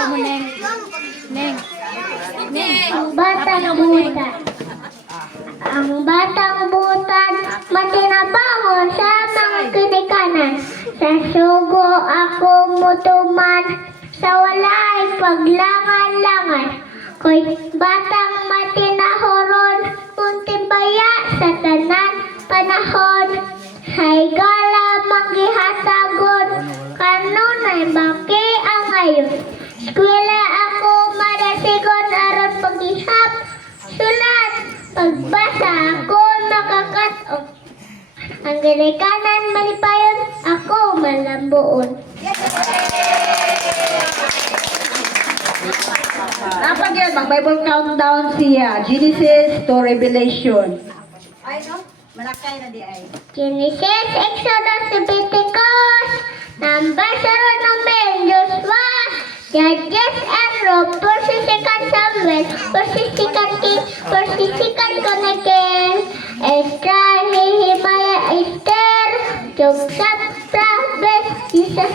Tanda mo, Neng. Neng. Neng. Ang batang butan. Ang batang butan, matinabangon sa mga kinikanan. Sa sugo ako mutuman, sa walay paglangan-langan. Ko'y batang matinahoron, muntibaya sa tanan panahon. Haygala manggihasagon, kanunay baki ang ngayon. Eskwela ako madasigon aron paghihap, sulat, pagbasa ako makakatong. Ang ginikanan malipayon, ako malambuon. Dapat yan, mag-Bible countdown siya. Genesis to Revelation. Ay, no? Malakay na di ay. Genesis, Exodus, Leviticus, Numbers, Deuteronomy, Joshua, Judges, and Rome, 42nd Samuel, 42nd King, 42nd Chronicles, Ezra, Nehemiah, Esther, Joseph, Prophets, Jesus,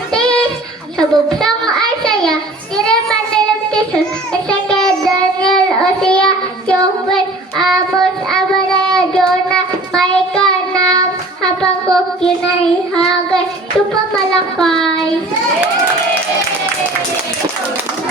Sabugsang Isaiah, Jeremiah, Leviticus, Ezekiel, Daniel, Hosea, Joel, Amos, Abadiah, Jonah, Micah, Nahum, Habakuk, Hagai, Tupa Malakay.